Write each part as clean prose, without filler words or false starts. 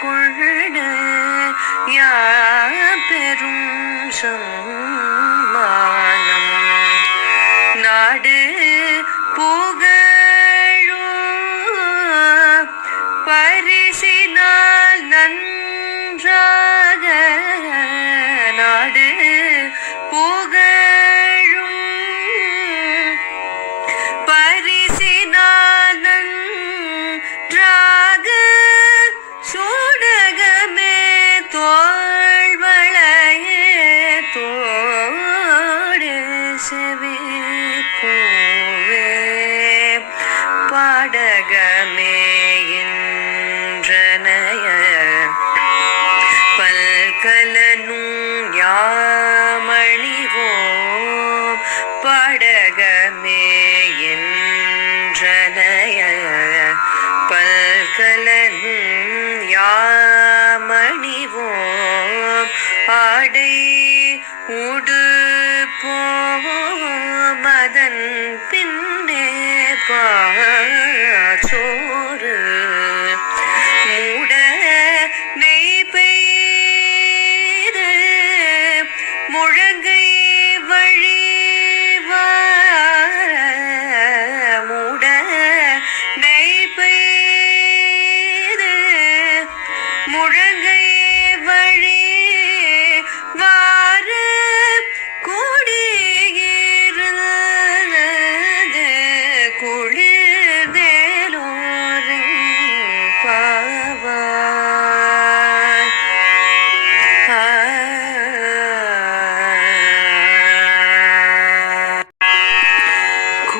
கொள்ள யாபெரும் சம்மானம் நாடு புகழும் பரிசினால் நன்றாக நாடு புகழும் பரிசினால் நன்றாக சூடகமே தோள்வளையே தோடு செவி பூவே பாடகமே இன்றனைய பல்கலனும் யாமணிவோம் பாடகமே இன்றனைய பல்கலனும் யாமணிவோம் ஆடை உடுப்போம் அதன் பின்னே பாச்சோறு மூட நெய் பெய்து முழங்கை வழிவா மூட நெய் பெய்து முழங்கை வழி வார கூடியிருந்தது குளிர்தேலோரின் பாவாய்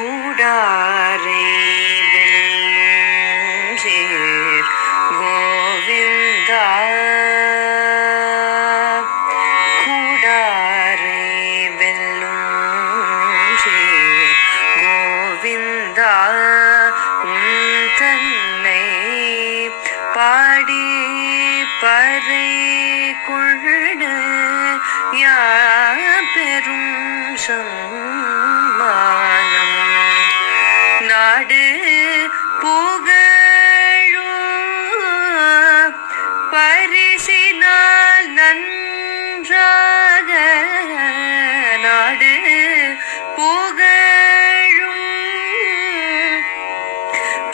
கூடாரை வெல்லும் கோவிந்தா கூடாரை வெல்லும் கோவிந்தா உன் தன்னை பாடி பறை கொள்ள யாபெரும் சம்மானம் நாடு புகழும் பரிசினால் நன்றாக நாடு புகழும்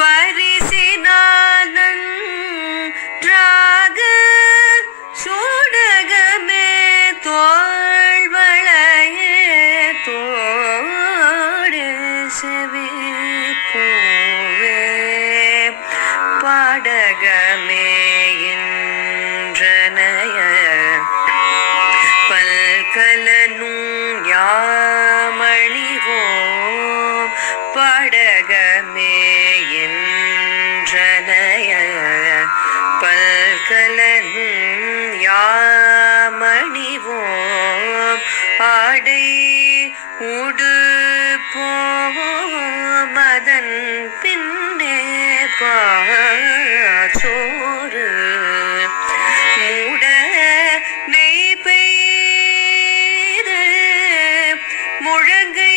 பரிசினால் நன்றாக சூடகமே தோள்வளையே தோடு செவி பூவே பாடகமே இன்றனைய பல்கலனும் யாமணிவோம் பாடகமே இன்றனைய பல்கலனும் யாமணிவோம் ஆடை உடுப்போம் அதன் பின்னே பாச்சோறு மூட நெய் பெய்து முழங்கை